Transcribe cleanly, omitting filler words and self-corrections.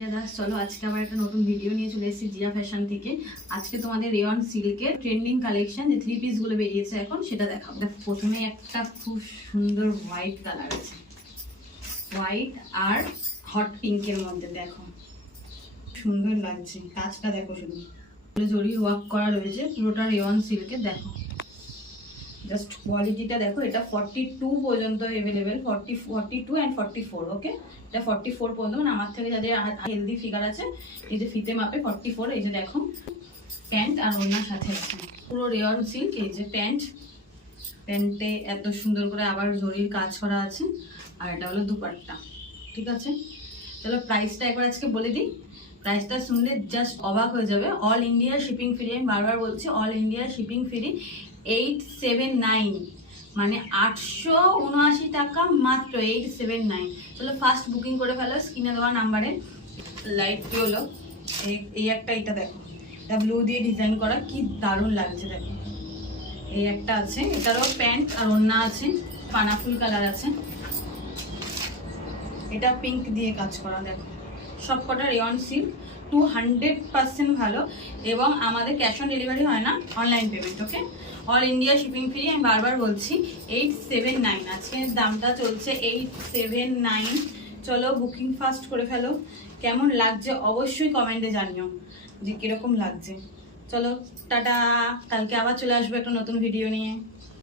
চলো আজকে আবার একটা নতুন ভিডিও নিয়ে চলে এসেছি জিয়া ফ্যাশন থেকে। আজকে তোমাদের রেয়ন সিল্কের ট্রেন্ডিং কালেকশন যে 3 পিস গুলো বেরিয়েছে এখন সেটা দেখাবো। প্রথমে একটা খুব সুন্দর হোয়াইট কালার আছে, হোয়াইট আর হট পিঙ্কের মধ্যে দেখো সুন্দর লাগছে। কাজটা দেখো, শুধু জরি ওয়ার্ক করা রয়েছে পুরোটা রেয়ন সিল্কের। দেখো জাস্ট কোয়ালিটিটা দেখো। এটা 42 পর্যন্ত অ্যাভেলেবেল, 42 অ্যান্ড 44। ওকে, এটা 44 পর্যন্ত, মানে আমার থেকে যাদের হেলদি ফিগার আছে এই যে ফিতে মাপে 44। এই যে দেখো প্যান্ট আর ওনার সাথে আছে পুরো রেয়ন সিল্ক। এই যে প্যান্টে এত সুন্দর করে আবার জরির কাজ করা আছে, আর এটা হলো দুপাট্টা। ঠিক আছে, চলো প্রাইসটা একবার আজকে বলে দিই। প্রাইসটা শুনলে জাস্ট অবাক হয়ে যাবে। অল ইন্ডিয়া শিপিং ফ্রি, আমি বারবার বলছি অল ইন্ডিয়া শিপিং ফ্রি। 879 মানে 879 টাকা মাত্র, 879। চলো ফার্স্ট বুকিং করে ফেলো স্ক্রিনে দেওয়া নাম্বারে। লাইটটি হলো এই একটা, এটা দেখো এটা ব্লু দিয়ে ডিজাইন করা, কি দারুণ লাগছে দেখো। এই একটা আছে, এটারও প্যান্ট আর ওড়না আছে, পানাফুল কালার আছে। এটা পিঙ্ক দিয়ে কাজ করা দেখো। সব কটা রেয়ন সিল্ক 200% ভালো, এবং আমাদের ক্যাশ অন ডেলিভারি হয় না, অনলাইন পেমেন্ট। ওকে, অল ইন্ডিয়া শিপিং ফ্রি। আমি বারবার বলছি 879, আজকের দামটা চলছে 879। চলো বুকিং ফার্স্ট করে ফেলো। কেমন লাগছে অবশ্যই কমেন্টে জানিও যে কিরকম লাগছে। চলো টাটা, কালকে আবার চলে আসবো একটা নতুন ভিডিও নিয়ে।